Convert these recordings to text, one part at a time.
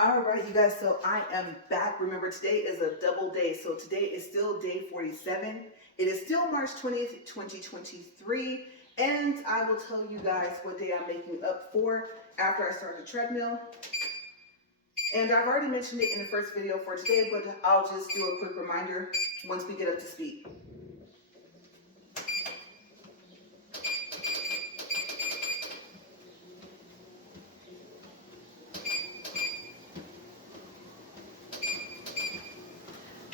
All right, you guys, so I am back. Remember, today is a double day. So today is still day 47. It is still March 20th, 2023. And I will tell you guys what day I'm making up for after I start the treadmill. And I've already mentioned it in the first video for today, but I'll just do a quick reminder once we get up to speed.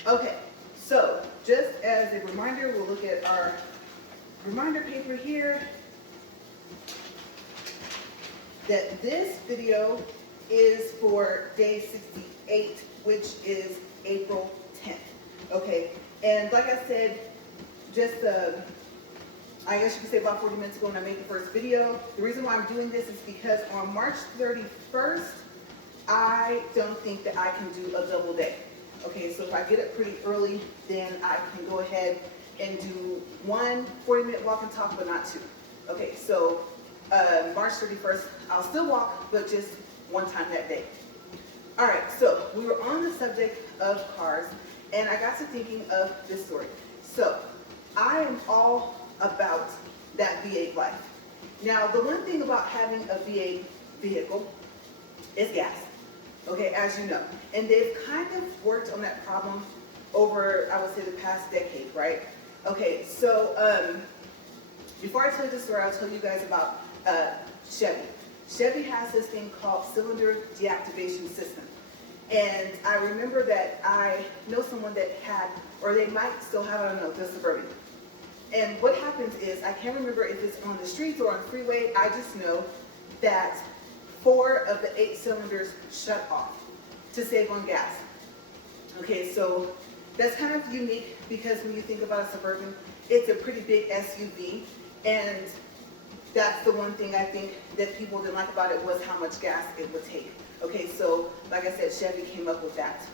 Okay, so just as a reminder, we'll look at our reminder paper here that this video is for day 68, which is April 10th. Okay, and like I said, just I guess you could say about 40 minutes ago when I made the first video, the reason why I'm doing this is because on March 31st, I don't think that I can do a double day. Okay, so if I get up pretty early, then I can go ahead and do one 40-minute walk and talk, but not two. Okay, so March 31st, I'll still walk, but just one time that day. All right, so we were on the subject of cars, and I got to thinking of this story. So I am all about that V8 life. Now, the one thing about having a V8 vehicle is gas. Okay, as you know. And they've kind of worked on that problem over, I would say, the past decade, right? Okay, so before I tell you this story, I'll tell you guys about Chevy. Chevy has this thing called cylinder deactivation system. And I remember that I know someone that had, or they might still have, I don't know, the Suburban. And what happens is, I can't remember if it's on the streets or on the freeway, I just know that 4 of the 8 cylinders shut off to save on gas. Okay, so that's kind of unique because when you think about a Suburban, it's a pretty big SUV, and that's the one thing I think that people didn't like about it was how much gas it would take. Okay, so like I said, Chevy came up with that.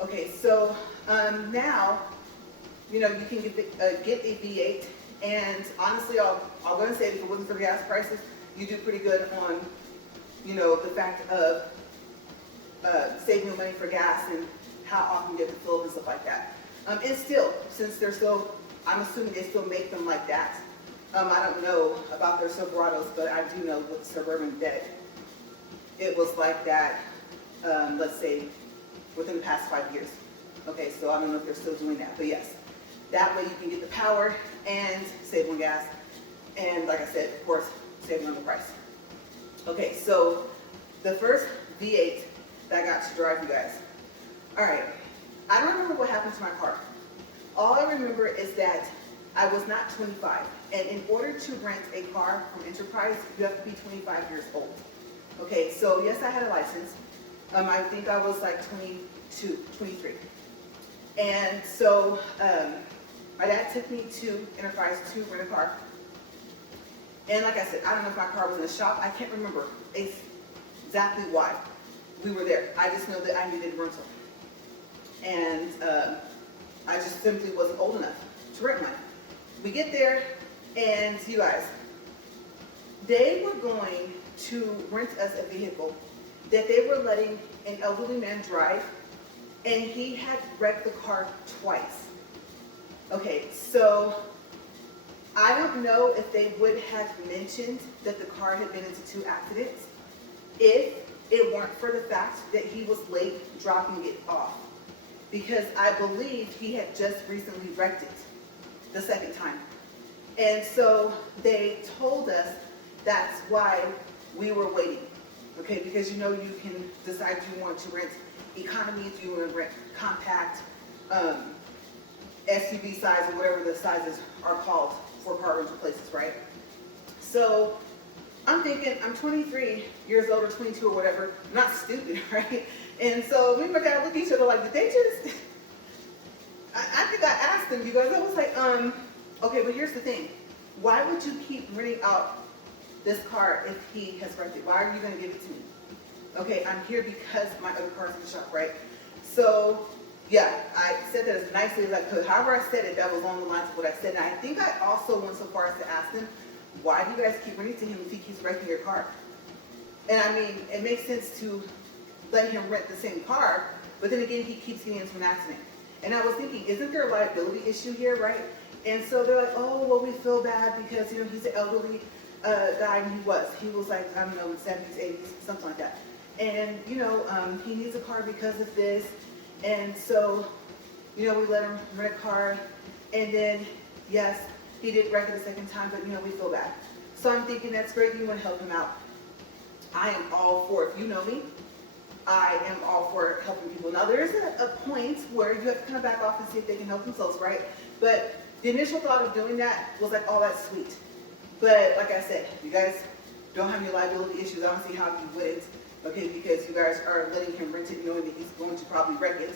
Okay, so now, you know, you can get a V8, and honestly, I'm going to say if it wasn't for the gas prices, you do pretty good on, you know, the fact of saving money for gas and how often you get to fill up and stuff like that. And still, since they're still, I'm assuming they still make them like that. I don't know about their Silverados, but I do know with the Suburban that it was like that, let's say, within the past 5 years. Okay, so I don't know if they're still doing that, but yes. That way you can get the power and save on gas. And like I said, of course, saving on the price. Okay, so the first V8 that I got to drive, you guys. All right, I don't remember what happened to my car. All I remember is that I was not 25. And in order to rent a car from Enterprise, you have to be 25 years old. Okay, so yes, I had a license. I think I was like 22, 23. And so my dad took me to Enterprise to rent a car. And like I said, I don't know if my car was in the shop. I can't remember exactly why we were there. I just know that I needed rental. And I just simply wasn't old enough to rent one. We get there, and you guys, they were going to rent us a vehicle that they were letting an elderly man drive, and he had wrecked the car twice. Okay, so I don't know if they would have mentioned that the car had been into 2 accidents if it weren't for the fact that he was late dropping it off. Because I believe he had just recently wrecked it the second time. And so they told us that's why we were waiting. Okay, because you know you can decide if you want to rent economy, if you want to rent compact, SUV size, or whatever the sizes are called for car rental places, right? So I'm thinking, I'm 23 years old or 22 or whatever, I'm not stupid, right? And so me and my dad looked at each other like, did they just, I think I asked them, you guys, I was like, okay, but here's the thing. Why would you keep renting out this car if he has rented? Why are you going to give it to me? Okay, I'm here because my other car's in the shop, right? So yeah, I said that as nicely as I could. However I said it, that was along the lines of what I said. And I think I also went so far as to ask him, why do you guys keep renting to him if he keeps wrecking your car? And I mean, it makes sense to let him rent the same car, but then again, he keeps getting into an accident. And I was thinking, isn't there a liability issue here, right? And so they're like, oh, well, we feel bad because, you know, he's an elderly guy, and he was like, I don't know, in the 70s, 80s, something like that. And, you know, he needs a car because of this. And so, you know, we let him rent a car. And then, yes, he did wreck it a second time, but, you know, we feel bad. So I'm thinking, that's great, you want to help him out. I am all for it. If you know me, I am all for helping people. Now, there is a point where you have to kind of back off and see if they can help themselves, right? But the initial thought of doing that was like, oh, that's sweet. But like I said, you guys don't have any liability issues. I don't see how you wouldn't, okay, because you guys are letting him rent it knowing that he's going to probably wreck it.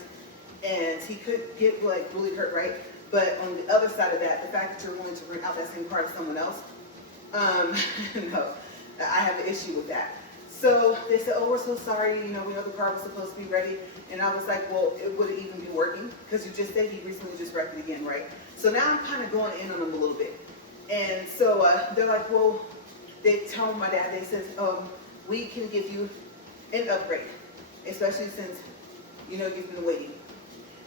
And he could get like really hurt, right? But on the other side of that, the fact that you're willing to rent out that same car to someone else, no, I have an issue with that. So they said, oh, we're so sorry, you know, we know the car was supposed to be ready. And I was like, well, it wouldn't even be working because you just said he recently just wrecked it again, right? So now I'm kind of going in on them a little bit. And so they're like, well, they tell my dad, they said, we can give you an upgrade, especially since, you know, you've been waiting.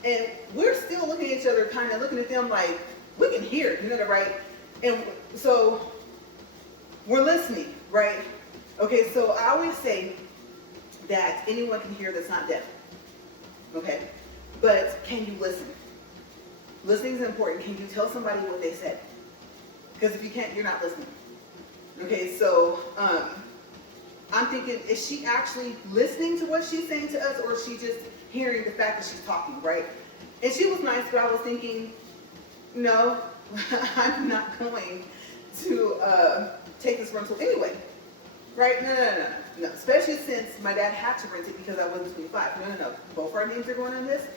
And we're still looking at each other, kind of looking at them like, we can hear, you know, right? And so we're listening, right? Okay, so I always say that anyone can hear that's not deaf, okay? But can you listen? Listening is important. Can you tell somebody what they said? Because if you can't, you're not listening. Okay, so I'm thinking, is she actually listening to what she's saying to us, or is she just hearing the fact that she's talking, right? And she was nice, but I was thinking, no, I'm not going to take this rental anyway. Right? No. Especially since my dad had to rent it because I wasn't 25. No. Both our names are going on this.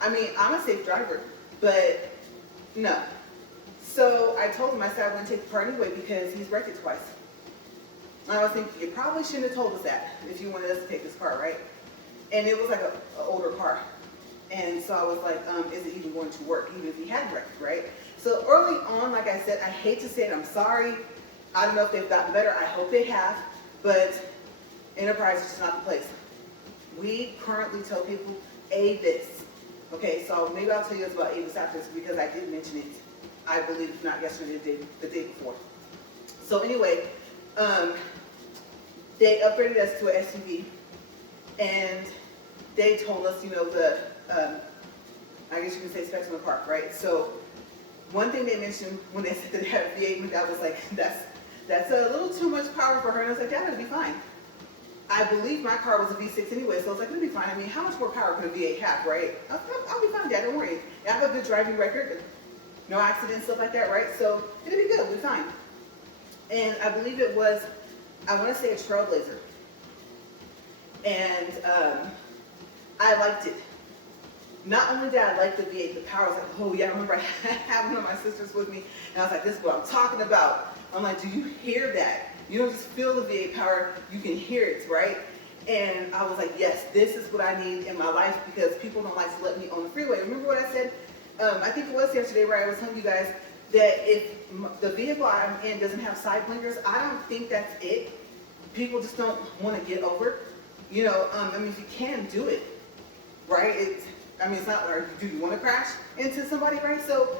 I mean, I'm a safe driver, but no. So I told him, I said I wouldn't take the car anyway because he's wrecked it twice. And I was thinking, you probably shouldn't have told us that if you wanted us to take this car, right? And it was like an older car. And so I was like, is it even going to work, even if he had wrecked it, right? So early on, like I said, I hate to say it, I'm sorry. I don't know if they've gotten better. I hope they have. But Enterprise is just not the place. We currently tell people Avis. Okay, so maybe I'll tell you about Avis after this because I did mention it, I believe, if not yesterday, the day before. So anyway, they upgraded us to an SUV, and they told us, you know, the, I guess you can say specs on the car, right? So one thing they mentioned when they said that they had a V8, I was like, that's a little too much power for her. And I was like, yeah, it'll be fine. I believe my car was a V6 anyway, so I was like, it'll be fine. I mean, how much more power could a V8 have, right? I'll be fine, Dad, don't worry. I have a good driving record, no accidents, stuff like that, right? So it'll be good, we'll be fine. And I believe it was, I want to say a Trailblazer. And I liked it. Not only did I like the V8, the power, I was like, oh yeah, I remember I had one of my sisters with me, and I was like, this is what I'm talking about. I'm like, do you hear that? You don't just feel the V8 power, you can hear it, right? And I was like, yes, this is what I need in my life because people don't like to let me on the freeway. Remember what I said? I think it was yesterday where I was telling you guys that if the vehicle I'm in doesn't have side blinkers, I don't think that's it. People just don't want to get over. You know, I mean, if you can, do it, right? It's not, or do you want to crash into somebody, right? So,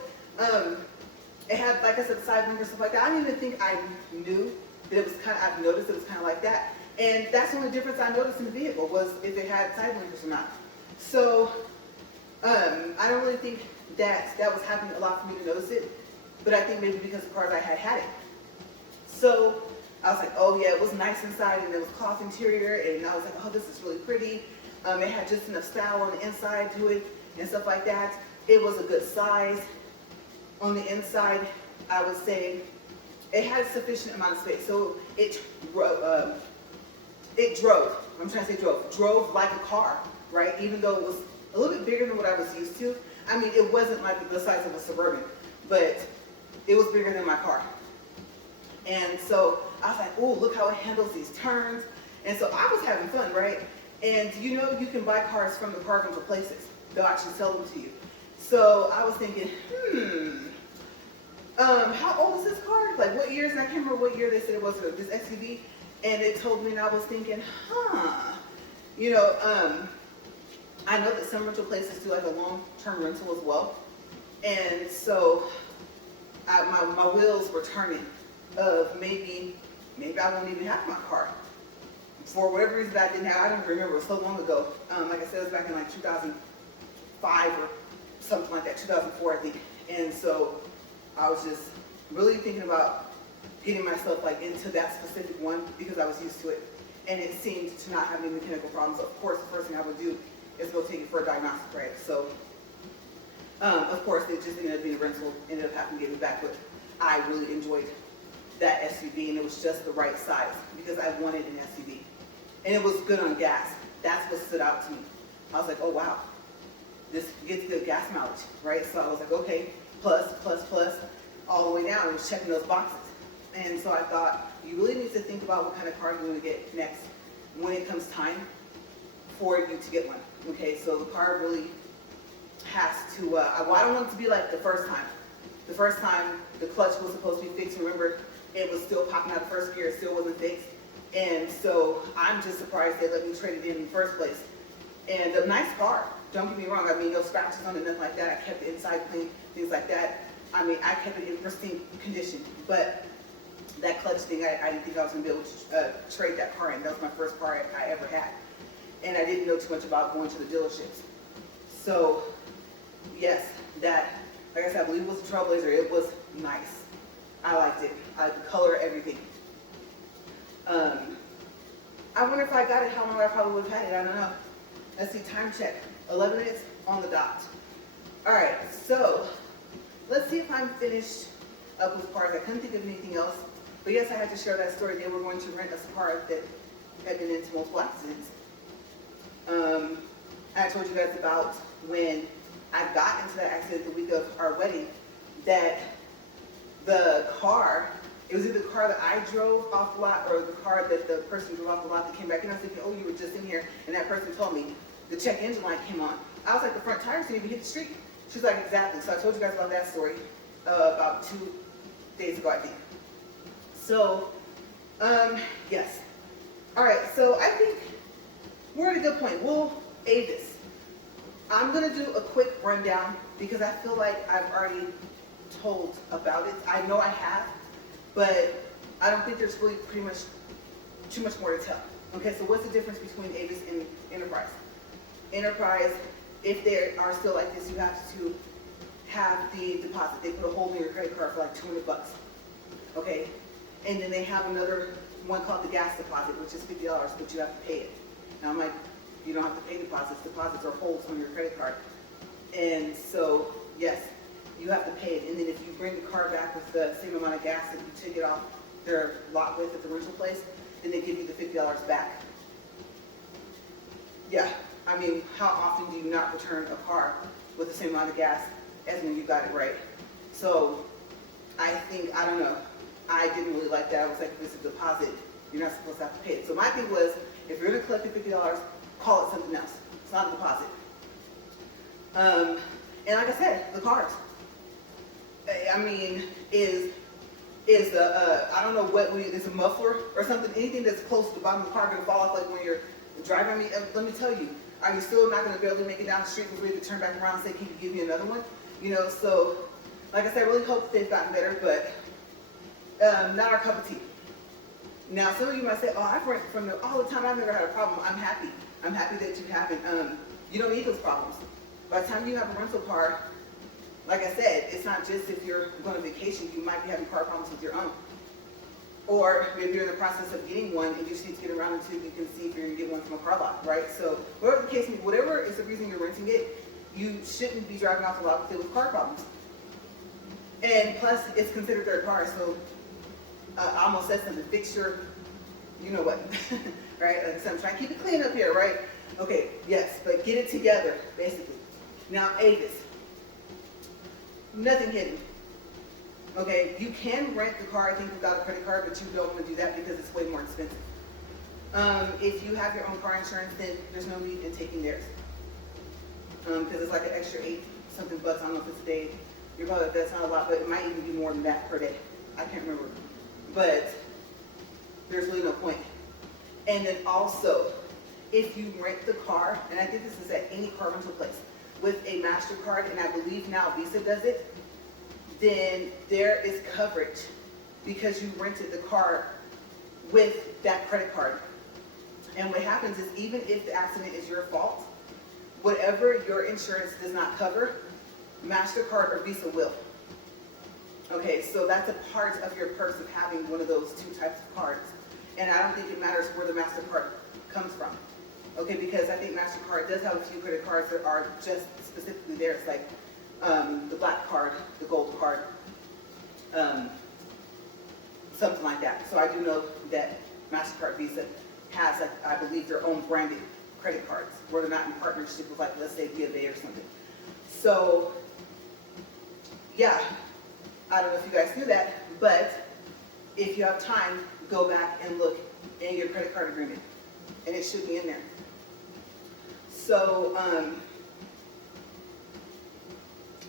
it had, like I said, side blinkers, stuff like that. I didn't even think I knew that it was kind of, I've noticed it was kind of like that. And that's the only difference I noticed in the vehicle was if it had side blinkers or not. So, I don't really think that was happening a lot for me to notice it, but I think maybe because the cars I had it. So, I was like, oh yeah, it was nice inside and it was cloth interior, and I was like, oh, this is really pretty. It had just enough style on the inside to it and stuff like that. It was a good size. On the inside, I would say it had a sufficient amount of space. So it drove, drove like a car, right? Even though it was a little bit bigger than what I was used to. I mean, it wasn't like the size of a Suburban, but it was bigger than my car. And so I was like, oh, look how it handles these turns. And so I was having fun, right? And you know, you can buy cars from the car rental places. They'll actually sell them to you. So I was thinking, how old is this car? Like what years? And I can't remember what year they said it was this SUV. And they told me, and I was thinking, You know, I know that some rental places do like a long-term rental as well. And so my wheels were turning of maybe I won't even have my car. For whatever reason I didn't have, I don't remember, it was so long ago. Like I said, it was back in like 2005 or something like that, 2004 I think. And so I was just really thinking about getting myself like into that specific one because I was used to it. And it seemed to not have any mechanical problems. Of course, the first thing I would do is go take it for a diagnostic, right? So, of course, it just ended up being a rental, ended up having to give it back, but I really enjoyed that SUV, and it was just the right size because I wanted an SUV. And it was good on gas. That's what stood out to me. I was like, oh wow, this gets good gas mileage, right? So I was like, okay, plus, all the way down. I was checking those boxes. And so I thought, you really need to think about what kind of car you want to get next when it comes time for you to get one. Okay, so the car really has to, well, I don't want it to be like the first time. The first time the clutch was supposed to be fixed, remember, it was still popping out of first gear, it still wasn't fixed. And so I'm just surprised they let me trade it in the first place. And a nice car, don't get me wrong, I mean, no scratches on it, nothing like that. I kept the inside clean, things like that. I mean, I kept it in pristine condition, but that clutch thing, I didn't think I was gonna be able to trade that car in. That was my first car I ever had. And I didn't know too much about going to the dealerships. So, yes, that, like I said, I believe it was a Trailblazer. It was nice. I liked it. I liked the color, everything. I wonder if I got it, how long I probably would have had it. I don't know. Let's see, time check. 11 minutes on the dot. All right, so let's see if I'm finished up with cars. I couldn't think of anything else. But yes, I had to share that story. They were going to rent us a car that had been into multiple accidents. I told you guys about when I got into that accident the week of our wedding, that the car, it was either the car that I drove off the lot or the car that the person drove off the lot that came back in. I was thinking, oh, you were just in here, and that person told me the check engine light came on. I was like, the front tires didn't even hit the street. She was like, exactly. So I told you guys about that story about 2 days ago, I think. So, yes. All right, so I think we're at a good point. We'll aid this. I'm gonna do a quick rundown because I feel like I've already told about it. I know I have, but I don't think there's really pretty much too much more to tell. Okay, so what's the difference between Avis and Enterprise? Enterprise, if they are still like this, you have to have the deposit. They put a hold in your credit card for like $200. Okay, and then they have another one called the gas deposit, which is $50, but you have to pay it. Now I'm like, you don't have to pay deposits. Deposits are holds on your credit card. And so, yes, you have to pay it. And then if you bring the car back with the same amount of gas that you took it off their lot with at the rental place, then they give you the $50 back. Yeah, I mean, how often do you not return a car with the same amount of gas as when you got it right? So I think, I don't know, I didn't really like that. I was like, if it's a deposit, you're not supposed to have to pay it. So my thing was, if you're gonna collect the $50, call it something else. It's not a deposit. And like I said, the cars. I mean, is I don't know what is a muffler or something, anything that's close to the bottom of the car gonna fall off like when you're driving. I mean, let me tell you, are you still not gonna barely make it down the street before you can turn back around and say, can you give me another one? You know, so like I said, I really hope they've gotten better, but not our cup of tea. Now, some of you might say, oh, I've rented from them all the time. I've never had a problem. I'm happy. I'm happy that you haven't. You don't need those problems. By the time you have a rental car, like I said, it's not just if you're going on vacation, you might be having car problems with your own. Or maybe you're in the process of getting one and you just need to get around until you can see if you're going to get one from a car lot, right? So whatever the case may be, whatever is the reason you're renting it, you shouldn't be driving off the lot with car problems. And plus, it's considered their car, so I almost said something, fix your, you know what, right? Like I said, I'm trying to keep it clean up here, right? Okay, yes, but get it together, basically. Now, Avis, nothing hidden. Okay, you can rent the car, I think, without a credit card, but you don't want to do that because it's way more expensive. If you have your own car insurance, then there's no need in taking theirs. Because it's like an extra $8-something bucks, I don't know if it's a day. You're probably, that's not a lot, but it might even be more than that per day. I can't remember. But there's really no point. And then also, if you rent the car, and I think this is at any car rental place, with a MasterCard, and I believe now Visa does it, then there is coverage because you rented the car with that credit card. And what happens is, even if the accident is your fault, whatever your insurance does not cover, MasterCard or Visa will. Okay, so that's a part of your perks of having one of those two types of cards. And I don't think it matters where the MasterCard comes from. Okay, because I think MasterCard does have a few credit cards that are just specifically there. It's like the black card, the gold card, something like that. So I do know that MasterCard, Visa has, like, I believe, their own branded credit cards where they're not in partnership with, like, let's say B of A or something. So yeah, I don't know if you guys knew that, but if you have time, go back and look in your credit card agreement, and it should be in there. So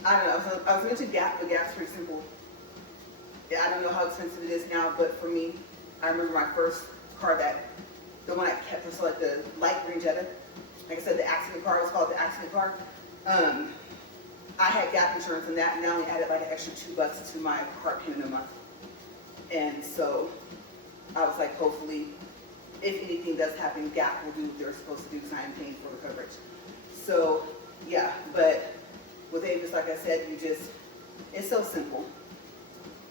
I don't know, I was mentioning Gap, but Gap's pretty simple. Yeah, I don't know how expensive it is now, but for me, I remember my first car, the one I kept was like the light green Jetta. Like I said, the accident car was called the accident car. I had Gap insurance in that, and I only added like an extra $2 to my car payment a month. And so I was like, hopefully, if anything does happen, Gap will do what they're supposed to do because I am paying for the coverage. So yeah, but with Avis, like I said, it's so simple.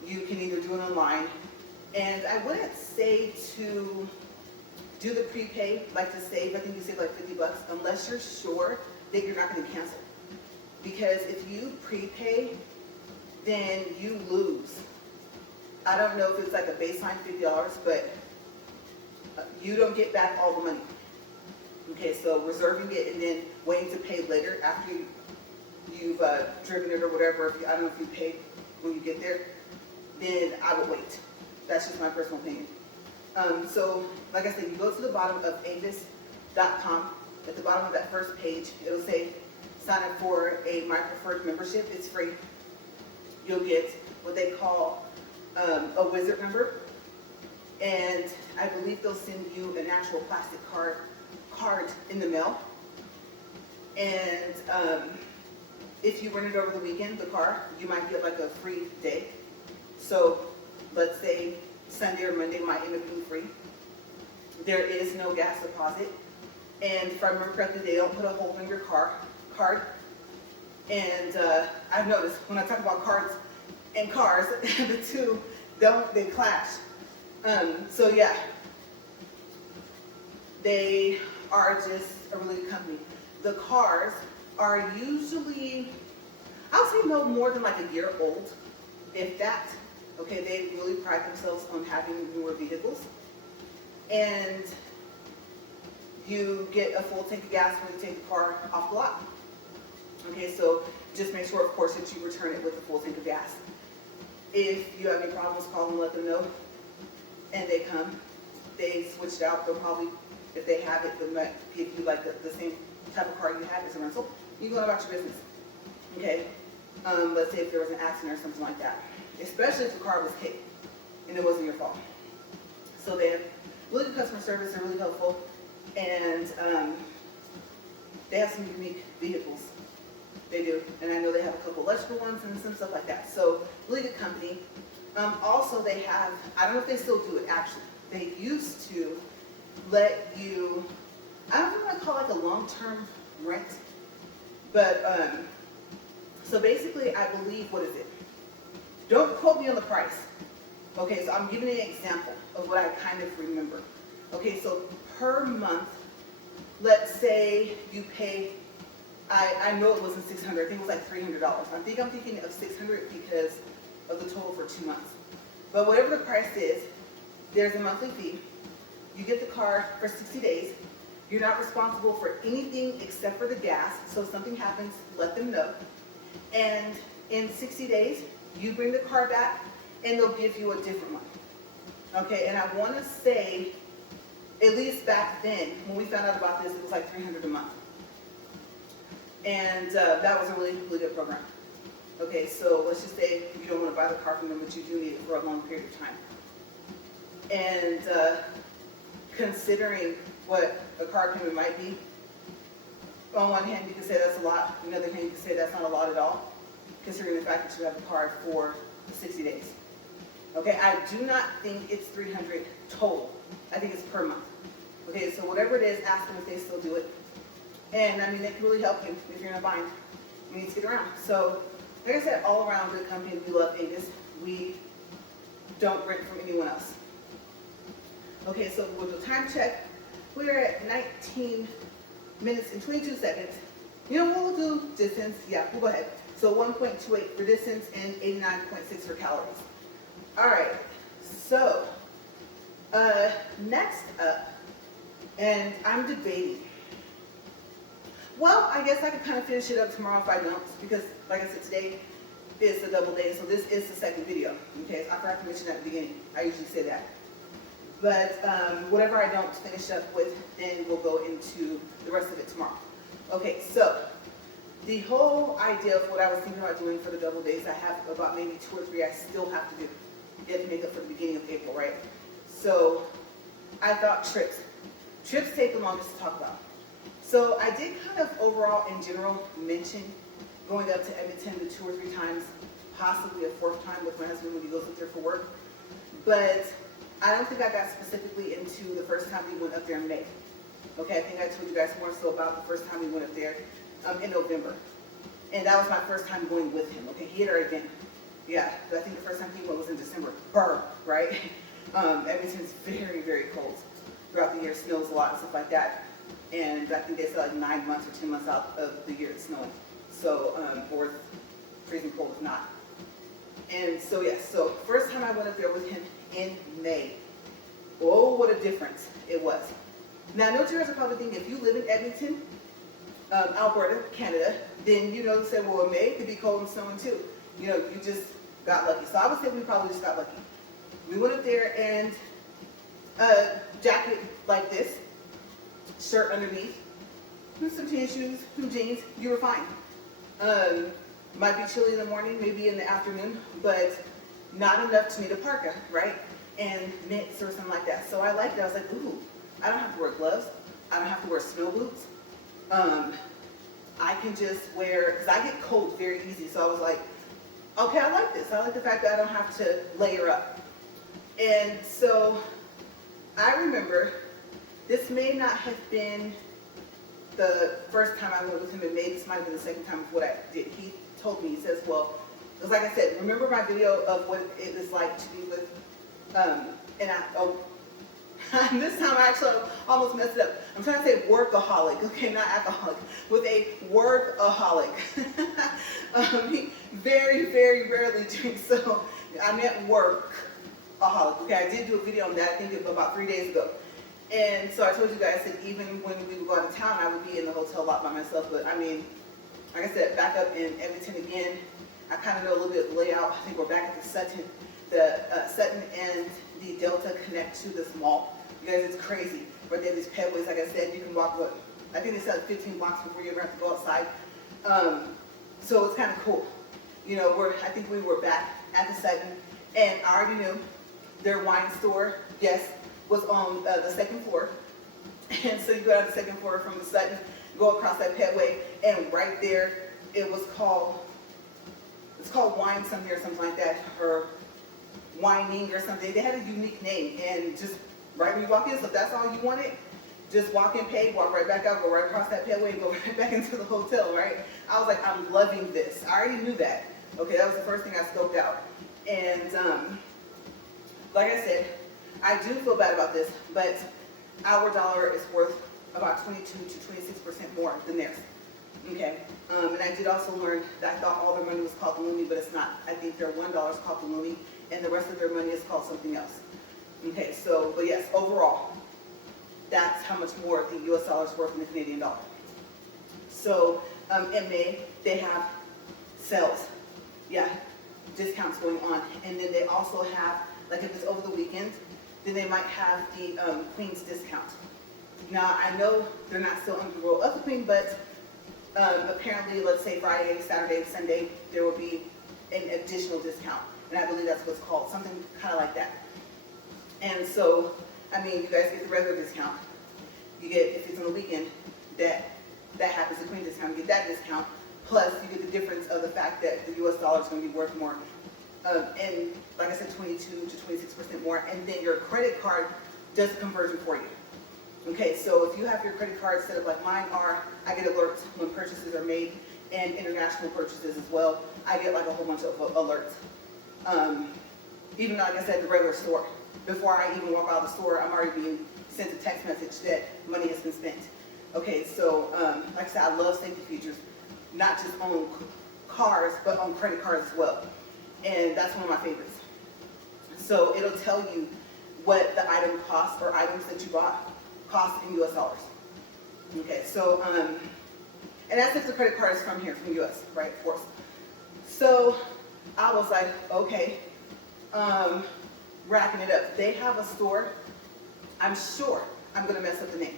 You can either do it online, and I wouldn't say to do the prepay, like to save, I think you save like $50, unless you're sure that you're not going to cancel. Because if you prepay, then you lose. I don't know if it's like a baseline $50, but you don't get back all the money. Okay, so reserving it and then waiting to pay later after you've driven it or whatever, I don't know if you pay when you get there, then I would wait. That's just my personal opinion. So, like I said, you go to the bottom of avis.com. At the bottom of that first page, it'll say, sign up for a My Preferred membership. It's free. You'll get what they call a wizard member. And I believe they'll send you an actual plastic card in the mail. And if you rent it over the weekend, the car, you might get like a free day. So let's say Sunday or Monday might end up being free. There is no gas deposit. And if I remember correctly, they don't put a hole in your card. And I've noticed when I talk about cards and cars, the two they clash. So yeah, they are just a really good company. The cars are usually, I would say no more than like a year old, if that. Okay, they really pride themselves on having newer vehicles. And you get a full tank of gas when you take the car off the lot. Okay, so just make sure, of course, that you return it with a full tank of gas. If you have any problems, call them, let them know. And they come, they switch it out. They'll probably, if they have it, they might give you like the same type of car you had as a rental. You go about your business. Okay, let's say if there was an accident or something like that. Especially if the car was hit and it wasn't your fault. So they have really good customer service, they're really helpful, and they have some unique vehicles. They do, and I know they have a couple electrical ones and some stuff like that. So really good company. Also they have, I don't know if they still do it actually, they used to let you, I don't know what I call like a long-term rent, but so basically I believe, what is it? Don't quote me on the price. Okay, so I'm giving an example of what I kind of remember. Okay, so per month, let's say you pay, I know it wasn't $600, I think it was like $300. I'm thinking of $600 because of the total for 2 months. But whatever the price is, there's a monthly fee. You get the car for 60 days. You're not responsible for anything except for the gas. So if something happens, let them know. And in 60 days, you bring the car back and they'll give you a different one. Okay, and I want to say, at least back then, when we found out about this, it was like $300 a month. And that was a really, really good program. Okay, so let's just say you don't want to buy the car from them, but you do need it for a long period of time. And considering what a car payment might be. On one hand, you can say that's a lot. On the other hand, you can say that's not a lot at all, considering the fact that you have the card for 60 days. Okay, I do not think it's $300 total. I think it's per month. Okay, so whatever it is, ask them if they still do it. And I mean, it can really help you if you're in a bind. You need to get around. So, like I said, all around good company. We love Angus. We don't rent from anyone else. Okay, so we'll do a time check. We're at 19 minutes and 22 seconds. You know, we'll do distance. Yeah, we'll go ahead. So 1.28 for distance and 89.6 for calories. All right, so next up, and I'm debating. Well, I guess I could kind of finish it up tomorrow if I don't, because like I said, today is a double day, so this is the second video. Okay, so I forgot to mention that at the beginning. I usually say that. But whatever I don't finish up with, then we'll go into the rest of it tomorrow. Okay, so the whole idea of what I was thinking about doing for the double days, I have about maybe 2 or 3 I still have to do. You have to make up for the beginning of April, right? So I thought trips. Trips take the longest to talk about. So I did kind of overall in general mention going up to Edmonton the 2 or 3 times, possibly a 4th time with my husband when he goes up there for work. But I don't think I got specifically into the first time we went up there in May. Okay, I think I told you guys more so about the first time we went up there in November. And that was my first time going with him. Okay, he had already been. Yeah, I think the first time he went was in December. Burr, right? Edmonton's very, very cold throughout the year. Snows a lot and stuff like that. And I think they said like 9 months or 10 months out of the year it's snowing. So, or freezing cold if not. And so, yes, so first time I went up there with him in May. Oh, what a difference it was. Now, I know you guys are probably thinking, if you live in Edmonton, Alberta, Canada, then you know, say, well, in May it could be cold and snowing too. You know, you just got lucky. So I would say we probably just got lucky. We went up there and jacket like this, shirt underneath, some tennis shoes, some jeans, you were fine. Might be chilly in the morning, maybe in the afternoon, but not enough to need a parka, right? And mitts or something like that. So I liked it. I was like, ooh, I don't have to wear gloves. I don't have to wear snow boots. I can just wear, because I get cold very easy. So I was like, okay, I like this. I like the fact that I don't have to layer up. And so I remember this may not have been the first time I went with him in May. This might have been the second time of what I did. He told me, he says, well, because like I said, remember my video of what it was like to be with, this time I actually almost messed it up. I'm trying to say workaholic, okay, not alcoholic, with a workaholic. He very, very rarely drinks, so I meant workaholic. Okay, I did do a video on that, I think about 3 days ago. And so I told you guys that even when we would go out of town, I would be in the hotel a lot by myself. But I mean, like I said, back up in Edmonton again, I kind of know a little bit of the layout. I think we're back at the Sutton. The Sutton and the Delta connect to this mall. You guys, it's crazy. Right there, these pedways, like I said, you can walk, what, I think they said 15 blocks before you ever have to go outside. So it's kind of cool. You know, I think we were back at the Sutton, and I already knew their wine store, yes, was on the second floor. And so you go down the second floor from the Sutton, go across that pedway, and right there, it's called Wine something or something like that, or Whining or something. They had a unique name, and just right when you walk in, so if that's all you wanted, just walk in, pay, walk right back out, go right across that pedway, and go right back into the hotel, right? I was like, I'm loving this. I already knew that. Okay, that was the first thing I scoped out. And like I said, I do feel bad about this, but our dollar is worth about 22 to 26% more than theirs. Okay, and I did also learn that I thought all their money was called the loonie, but it's not. I think their $1 is called the loonie, and the rest of their money is called something else. Okay, so, but yes, overall, that's how much more the US dollar is worth than the Canadian dollar. So, in May, they have sales. Yeah, discounts going on. And then they also have, like if it's over the weekend, then they might have the Queen's discount. Now, I know they're not still under the rule of the Queen, but apparently, let's say Friday, Saturday, Sunday, there will be an additional discount. And I believe that's what's called, something kind of like that. And so, I mean, you guys get the regular discount. you get, if it's on the weekend, that happens, the queen discount, you get that discount, plus you get the difference of the fact that the US dollar is going to be worth more, and like I said, 22 to 26% more, and then your credit card does the conversion for you. Okay, so if you have your credit card set up like mine are, I get alerts when purchases are made, and international purchases as well. I get like a whole bunch of alerts. Even like I said, the regular store. Before I even walk out of the store, I'm already being sent a text message that money has been spent. Okay, so like I said, I love safety features, not just on cars, but on credit cards as well. And that's one of my favorites. So it'll tell you what the item costs or items that you bought cost in US dollars. Okay, so, and that's if the credit card is from here, from US, right, of course. So I was like, okay, racking it up. They have a store, I'm sure I'm gonna mess up the name.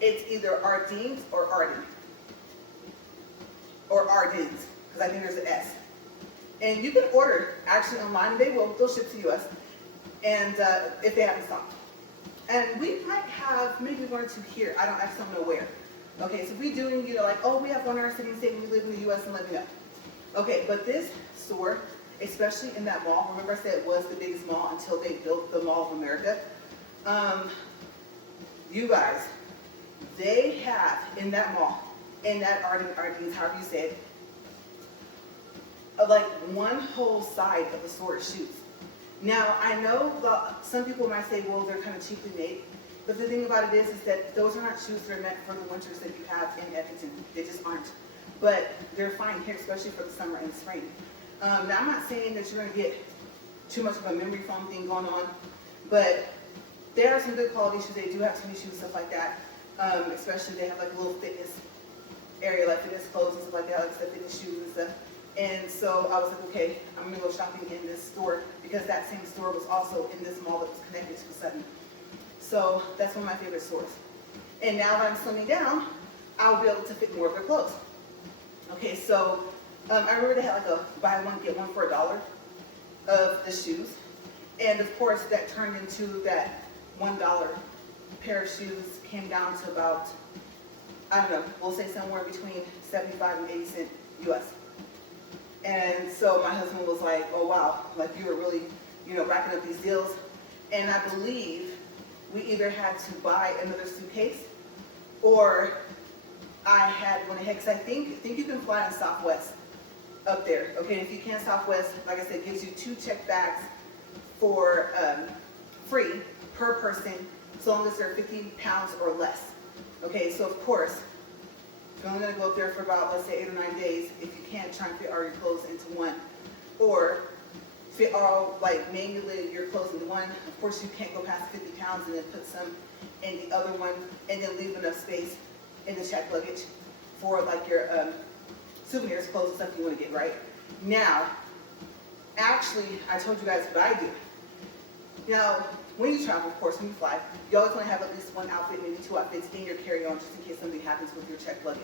It's either Ardeen's or Arden. Or Arden's, because I think there's an S. And you can order actually online, they'll ship to US, and if they have in stock. And we might have maybe one or two here, I just don't know where. Okay, so if we do, you know, like, oh, we have one in our city and state and we live in the US, and let me know. Okay, but this store, especially in that mall, remember I said it was the biggest mall until they built the Mall of America? You guys, they have in that mall, in that Ardeen's, however you say it, like one whole side of the store is shoes. Now, I know some people might say, well, they're kind of cheaply made, but the thing about it is that those are not shoes that are meant for the winters that you have in Edmonton. They just aren't. But they're fine here, especially for the summer and spring. Now, I'm not saying that you're going to get too much of a memory foam thing going on, but there are some good quality shoes. They do have tennis shoes, stuff like that. Especially they have like a little fitness area, like fitness clothes and stuff like that, like the fitness shoes and stuff. And so I was like, okay, I'm gonna go shopping in this store because that same store was also in this mall that was connected to the Sutton. So that's one of my favorite stores. And now that I'm slimming down, I'll be able to fit more of their clothes. Okay, so I remember they had like a buy one, get one for $1 of the shoes. And of course that turned into that $1 pair of shoes came down to about, I don't know, we'll say somewhere between 75 and 80 cents US. And so my husband was like, oh wow, like you were really, you know, racking up these deals. And I believe we either had to buy another suitcase or I had one ahead, because I think you can fly in Southwest up there. Okay, if you can, Southwest, like I said, gives you 2 checked bags for free per person, so long as they're 50 pounds or less. Okay, so of course, you're only going to go up there for about, let's say, 8 or 9 days. If you can, try and fit all your clothes into one. Or fit all, like, manually your clothes into one. Of course, you can't go past 50 pounds and then put some in the other one and then leave enough space in the checked luggage for, like, your souvenirs, clothes, and stuff you want to get, right? Now, actually, I told you guys what I do. Now, when you travel, of course, when you fly, you always want to have at least one outfit, maybe 2 outfits in your carry-on just in case something happens with your checked luggage.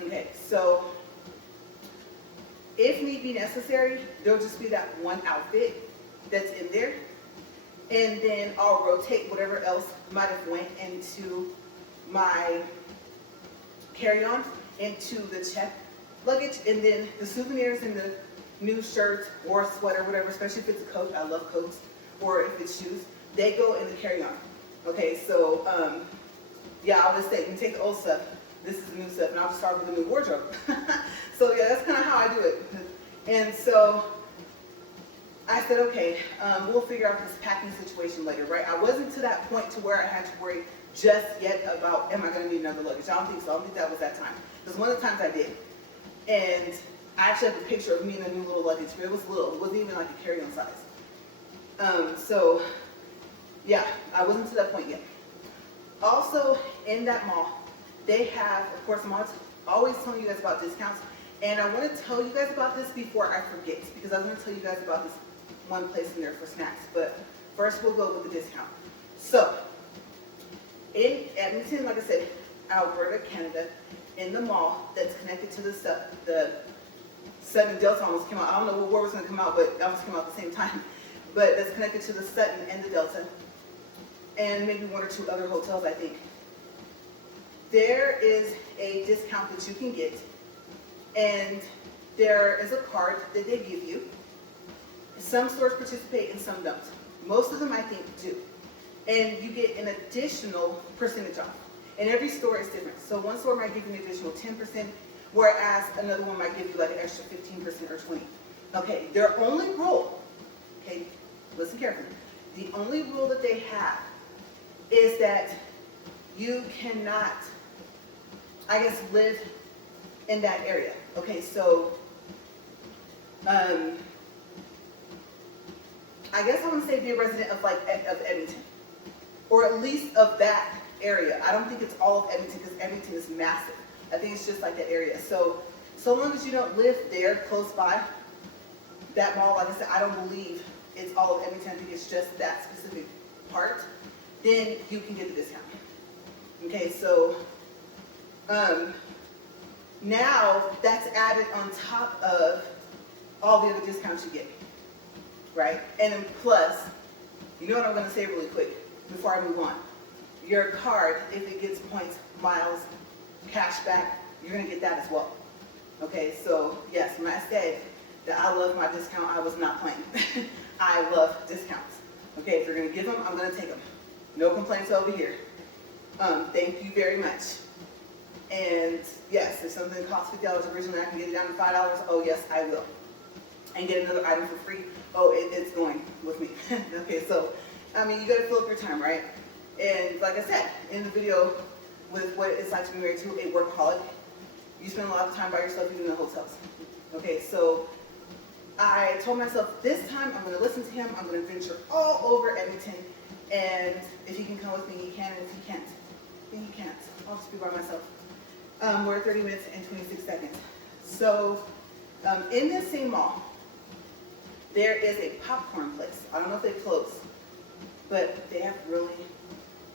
Okay, so if need be necessary, there'll just be that one outfit that's in there, and then I'll rotate whatever else might have went into my carry-on into the checked luggage, and then the souvenirs and the new shirts or sweater, whatever, especially if it's a coat, I love coats, or if it's shoes, they go in the carry-on. Okay, so yeah, I'll just say, you can take the old stuff, this is the new stuff, and I'll just start with the new wardrobe. So yeah, that's kind of how I do it. And so I said, okay, we'll figure out this packing situation later, right? I wasn't to that point to where I had to worry just yet about, am I going to need another luggage? I don't think so. I don't think that was that time. Because one of the times I did. And I actually have a picture of me in a new little luggage, but it was little. It wasn't even like a carry-on size. So yeah, I wasn't to that point yet. Also, in that mall, they have, of course, I'm always telling you guys about discounts. And I want to tell you guys about this before I forget, because I want to tell you guys about this one place in there for snacks. But first, we'll go with the discount. So, in Edmonton, like I said, Alberta, Canada, in the mall that's connected to the Sutton Delta almost came out. I don't know what word was going to come out, but it almost came out at the same time. But that's connected to the Sutton and the Delta, and maybe 1 or 2 other hotels, I think. there is a discount that you can get, and there is a card that they give you. Some stores participate and some don't. Most of them, I think, do. And you get an additional percentage off. And every store is different. So one store might give you an additional 10%, whereas another one might give you like an extra 15% or 20%. Okay, their only rule, okay, listen carefully. The only rule that they have is that you cannot, I guess, live in that area. Okay, so, I guess I want to say be a resident of of Edmonton, or at least of that area. I don't think it's all of Edmonton because Edmonton is massive. I think it's just like that area. So long as you don't live there close by that mall, like I said, I don't believe it's all of Edmonton. I think it's just that specific part. Then you can get the discount. Okay, so now that's added on top of all the other discounts you get, right? And then plus, you know what I'm going to say really quick before I move on. Your card, if it gets points, miles, cash back, you're going to get that as well. Okay, so yes, when I said that I love my discount, I was not playing. I love discounts. Okay, if you're going to give them, I'm going to take them. No complaints over here. Thank you very much. And yes, if something costs $50 originally, I can get it down to $5. Oh yes, I will. And get another item for free. Oh, it's going with me. Okay, so, I mean, you got to fill up your time, right? And like I said, in the video with what it's like to be married to a workaholic, you spend a lot of time by yourself, even in the hotels. Okay, so I told myself this time I'm going to listen to him. I'm going to venture all over Edmonton. And if he can come with me, he can. And if he can't, then he can't. I'll just be by myself. We're at 30 minutes and 26 seconds. So in this same mall, there is a popcorn place. I don't know if they closed, but they have really,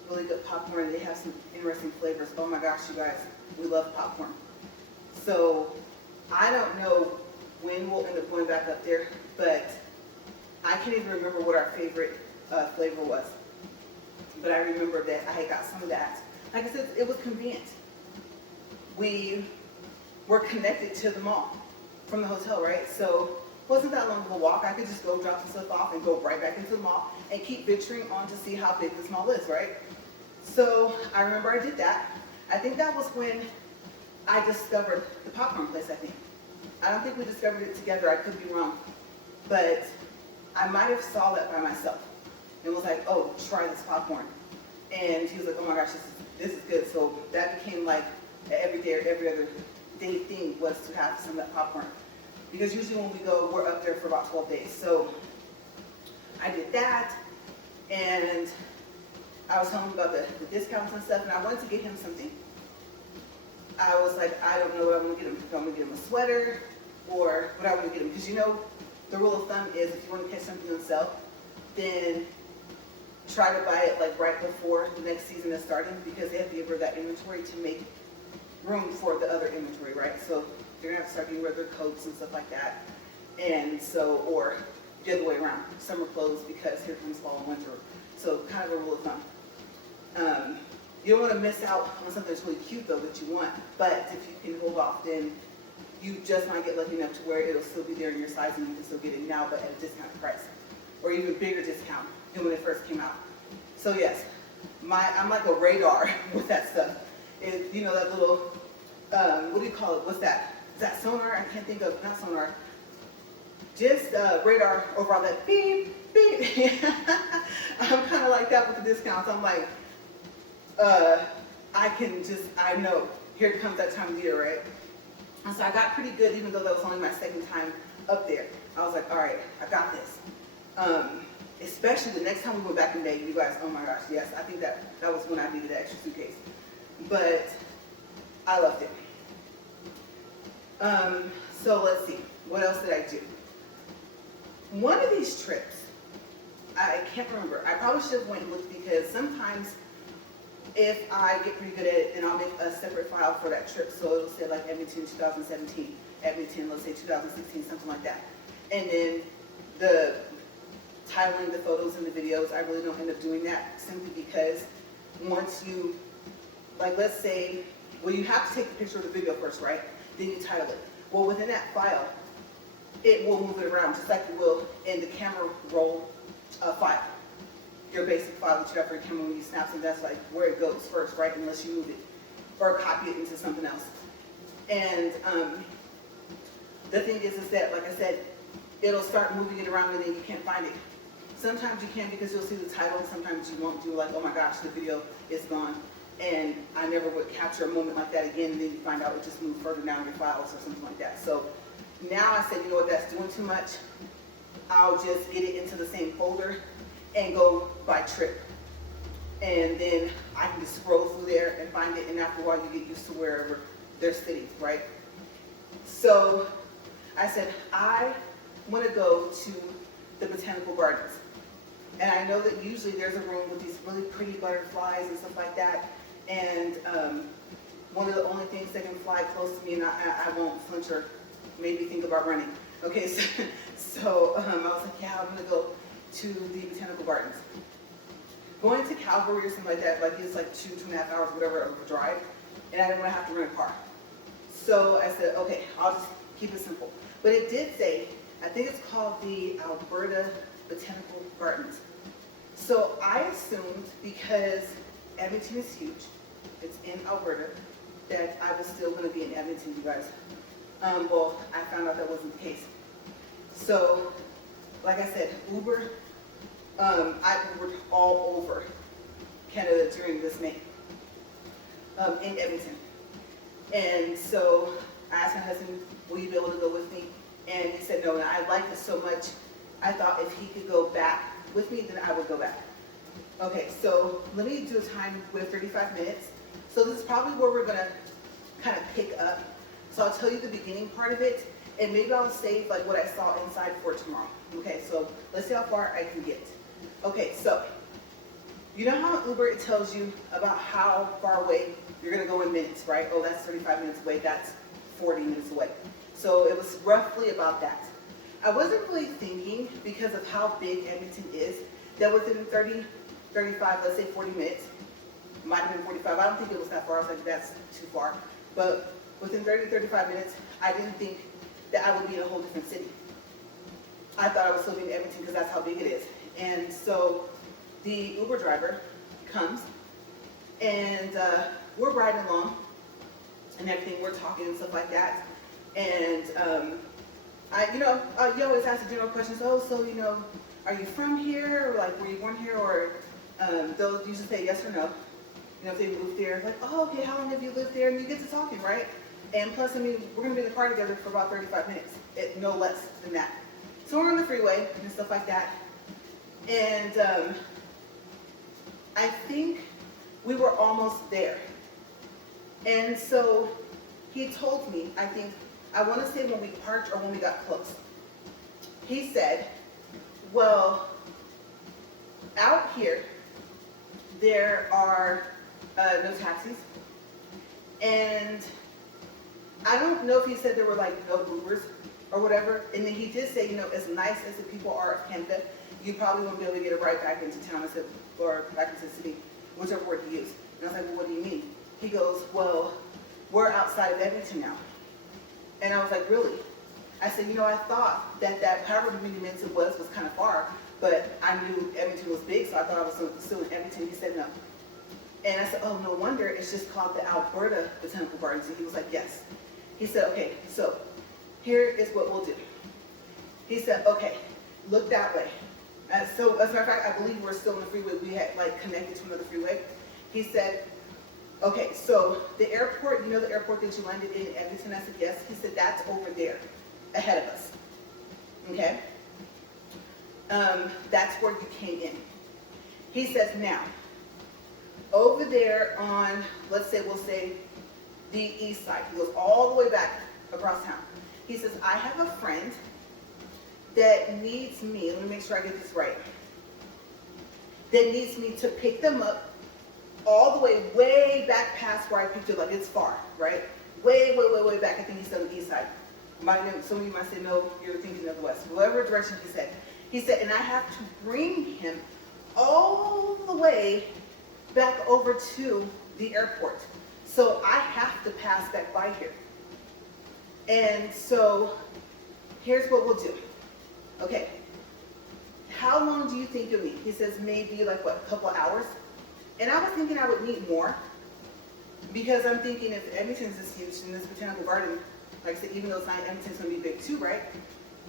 really good popcorn. They have some interesting flavors. Oh my gosh, you guys, we love popcorn. So I don't know when we'll end up going back up there, but I can't even remember what our favorite flavor was. But I remember that I had got some of that. Like I said, it was convenient. We were connected to the mall from the hotel, right? So it wasn't that long of a walk. I could just go drop some stuff off and go right back into the mall and keep venturing on to see how big this mall is, right? So I remember I did that. I think that was when I discovered the popcorn place, I think. I don't think we discovered it together. I could be wrong. But I might have saw that by myself and was like, oh, try this popcorn. And he was like, oh my gosh, this is good. So that became like an every day or every other day thing, was to have some of that popcorn. Because usually when we go, we're up there for about 12 days. So I did that, and I was telling him about the discounts and stuff, and I wanted to get him something. I was like, I don't know what I'm going to get him. If I'm going to get him a sweater or what I want to get him. Because you know, the rule of thumb is if you want to catch something on sale, then try to buy it like right before the next season is starting, because they have to give her that inventory to make room for the other inventory, right? So you're gonna have to start getting rid of their coats and stuff like that. And so, or the other way around, summer clothes, because here comes fall and winter. So kind of a rule of thumb. You don't want to miss out on something that's really cute though that you want, but if you can hold off, then you just might get lucky enough to where it'll still be there in your size and you can still get it now, but at a discounted price, or even bigger discount than when it first came out. So yes, I'm like a radar with that stuff. You know, that little, what do you call it? What's that? Is that sonar? I can't think of, not sonar. Just radar over all that beep, beep. I'm kind of like that with the discounts. I'm like, I know, here comes that time of year, right? And so I got pretty good, even though that was only my second time up there. I was like, all right, I got this. Especially the next time we went back in May, you guys, oh my gosh, yes, I think that was when I needed the extra suitcase. But I loved it. So let's see, what else did I do? One of these trips, I can't remember. I probably should have went and looked, because sometimes if I get pretty good at it, then I'll make a separate file for that trip. So it'll say like Edmonton 2017, Edmonton, let's say 2016, something like that. And then the titling the photos and the videos, I really don't end up doing that, simply because once you like let's say, well, you have to take a picture of the video first, right? Then you title it. Well, within that file, it will move it around just like it will in the camera roll file. Your basic file that you have for your camera when you snap, and that's like where it goes first, right? Unless you move it or copy it into something else. And the thing is that, like I said, it'll start moving it around and then you can't find it. Sometimes you can because you'll see the title, and sometimes you won't. Do like, oh my gosh, the video is gone. And I never would capture a moment like that again, and then you find out it just moved further down your files or something like that. So now I said, you know what, that's doing too much. I'll just get it into the same folder and go by trip. And then I can just scroll through there and find it, and after a while you get used to wherever they're sitting, right? So I said, I want to go to the botanical gardens. And I know that usually there's a room with these really pretty butterflies and stuff like that. And one of the only things that can fly close to me, and I won't flinch or maybe think about running. Okay, so I was like, yeah, I'm gonna go to the botanical gardens. Going to Calgary or something like that, like it's like 2.5 hours, whatever, of a drive, and I didn't want to have to rent a car. So I said, okay, I'll just keep it simple. But it did say, I think it's called the Alberta Botanical Gardens. So I assumed, because Edmonton is huge, it's in Alberta, that I was still going to be in Edmonton, you guys. Well, I found out that wasn't the case. So, like I said, Uber, I Ubered all over Canada during this May, in Edmonton. And so I asked my husband, will you be able to go with me? And he said no, and I liked it so much, I thought if he could go back with me, then I would go back. Okay, so let me do a time with 35 minutes. So this is probably where we're gonna kind of pick up. So I'll tell you the beginning part of it, and maybe I'll save like what I saw inside for tomorrow. Okay, so let's see how far I can get. Okay, so you know how Uber, it tells you about how far away you're gonna go in minutes, right? Oh, that's 35 minutes away, that's 40 minutes away. So it was roughly about that. I wasn't really thinking, because of how big Edmonton is, that within 30, 35, let's say 40 minutes, might have been 45, I don't think it was that far, I was like, that's too far. But within 30, 35 minutes, I didn't think that I would be in a whole different city. I thought I was still in Edmonton because that's how big it is. And so the Uber driver comes, and we're riding along and everything, we're talking and stuff like that. And you always ask the general questions, oh, so, are you from here? Or like, were you born here? Or they'll usually say yes or no. If they moved there, like, oh, okay, how long have you lived there? And you get to talking, right? And plus, we're going to be in the car together for about 35 minutes, no less than that. So we're on the freeway and stuff like that. And I think we were almost there. And so he told me, I want to say when we parked or when we got close. He said, well, out here, there are no taxis. And I don't know if he said there were like no Ubers or whatever. And then he did say, as nice as the people are of Canada, you probably won't be able to get a ride back into town or back into the city, whichever word he used. And I was like, well, what do you mean? He goes, well, we're outside of Edmonton now. And I was like, really? I said, I thought that however many minutes it was kind of far, but I knew Edmonton was big, so I thought I was still in Edmonton. He said no. And I said, oh, no wonder, it's just called the Alberta Botanical Gardens. And he was like, yes. He said, okay, so here is what we'll do. He said, okay, look that way. So as a matter of fact, I believe we're still on the freeway. We had connected to another freeway. He said, okay, so the airport, the airport that you landed in Edmonton? I said, yes. He said, that's over there, ahead of us. Okay? That's where you came in. He says, now, over there on, we'll say, the east side. He goes all the way back across town. He says, I have a friend that needs me, let me make sure I get this right, that needs me to pick them up all the way back past where I picked you, like it's far, right? Way back. I think he said on the east side. Some of you might say, no, you're thinking of the west. Whatever direction he said. He said, and I have to bring him all the way back over to the airport. So I have to pass back by here. And so here's what we'll do. Okay, how long do you think you'll need? He says maybe like what, a couple hours? And I was thinking I would need more, because I'm thinking if Edmonton's this huge and this botanical garden, like I said, even though it's not, Edmonton's gonna be big too, right?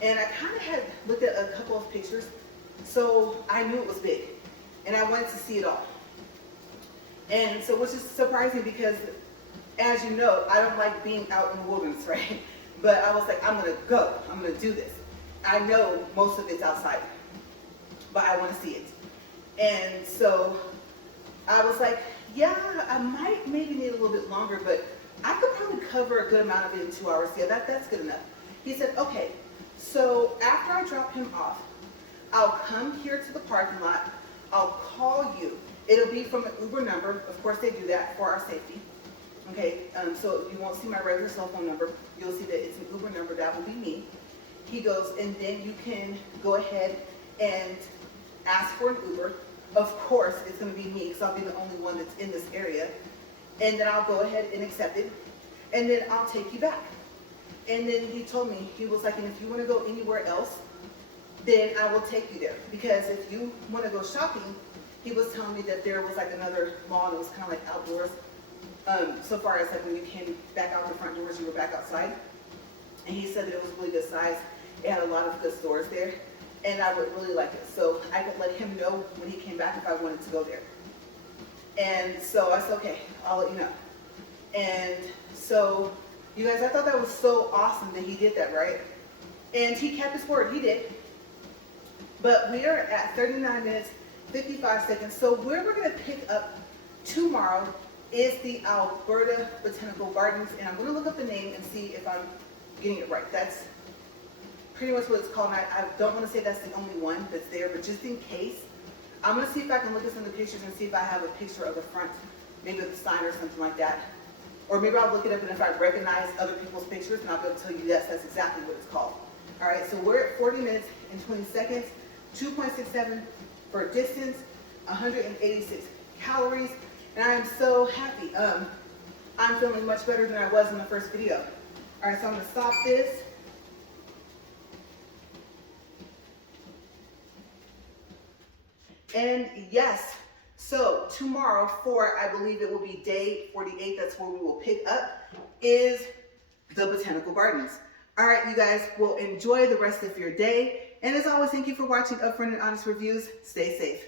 And I kind of had looked at a couple of pictures, so I knew it was big, and I wanted to see it all. And so, which is surprising because, as you know, I don't like being out in the wilderness, right? But I was like, I'm gonna go, I'm gonna do this. I know most of it's outside, but I want to see it. And so I was like, yeah, I might maybe need a little bit longer, but I could probably cover a good amount of it in 2 hours. Yeah, that's good enough. He said, okay, so after I drop him off, I'll come here to the parking lot, I'll call you. It'll be from an Uber number. Of course, they do that for our safety. Okay, so you won't see my regular cell phone number. You'll see that it's an Uber number. That will be me. He goes, and then you can go ahead and ask for an Uber. Of course, it's going to be me, because I'll be the only one that's in this area. And then I'll go ahead and accept it. And then I'll take you back. And then he told me, he was like, and if you want to go anywhere else, then I will take you there. Because if you want to go shopping, he was telling me that there was like another mall that was kind of like outdoors. So far as like when you came back out the front doors, you were back outside. And he said that it was really good size. It had a lot of good stores there, and I would really like it. So I could let him know when he came back if I wanted to go there. And so I said, okay, I'll let you know. And so, you guys, I thought that was so awesome that he did that, right? And he kept his word, he did. But we are at 39 minutes, 55 seconds. So where we're gonna pick up tomorrow is the Alberta Botanical Gardens, and I'm gonna look up the name and see if I'm getting it right. That's pretty much what it's called. I don't want to say that's the only one that's there, but just in case, I'm going to see if I can look at some of the pictures and see if I have a picture of the front, maybe of the sign or something like that. Or maybe I'll look it up, and if I recognize other people's pictures, then I'll be able to tell you yes, that's exactly what it's called. All right, so we're at 40 minutes and 20 seconds, 2.67 for distance, 186 calories, and I am so happy. I'm feeling much better than I was in the first video. All right, so I'm going to stop this. And yes, so tomorrow for, I believe it will be day 48, that's where we will pick up, is the Botanical Gardens. All right, you guys will enjoy the rest of your day. And as always, thank you for watching Upfront and Honest Reviews. Stay safe.